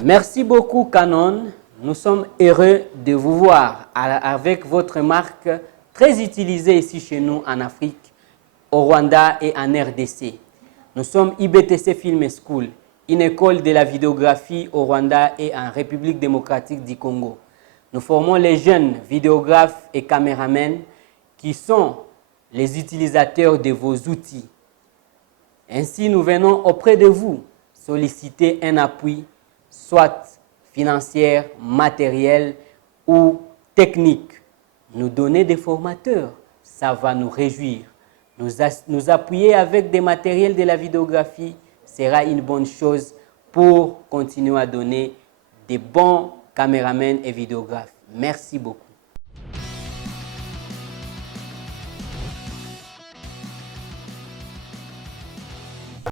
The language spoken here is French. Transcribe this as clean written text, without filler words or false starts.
Merci beaucoup Canon. Nous sommes heureux de vous voir avec votre marque très utilisée ici chez nous en Afrique, au Rwanda et en RDC. Nous sommes IBTC Film School, une école de la vidéographie au Rwanda et en République démocratique du Congo. Nous formons les jeunes vidéographes et caméramens qui sont les utilisateurs de vos outils. Ainsi, nous venons auprès de vous solliciter un appui, soit financier, matériel ou technique. Nous donner des formateurs, ça va nous réjouir. Nous appuyer avec des matériels de la vidéographie sera une bonne chose pour continuer à donner des bons caméramens et vidéographes. Merci beaucoup.